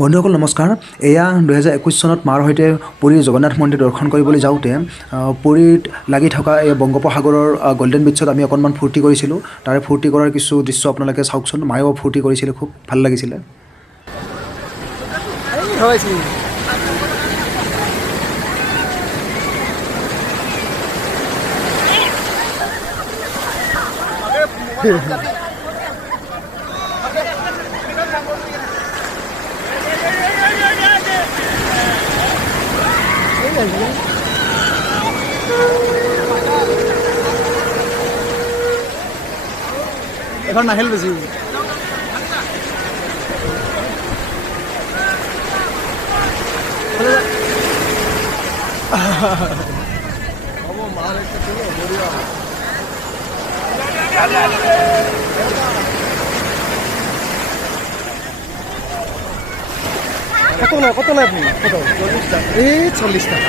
বন্ধুসকল নমস্কাৰ। এয়া 2021 চনত মাৰ সৈতে পুৰীৰ জগন্নাথ মন্দিৰ দৰ্শন কৰিবলৈ যাওঁতে পুৰীত লাগি থকা এই বংগোপসাগৰৰ গল্ডেন বিচত আমি অকণমান ফূৰ্তি কৰিছিলোঁ। তাৰে ফূৰ্তি কৰাৰ কিছু দৃশ্য আপোনালোকে চাওকচোন। মায়েও ফূৰ্তি কৰিছিলে, খুব ভাল লাগিছিলে। এখন নাহিল বেছি কত নাই কত 40 টাকা।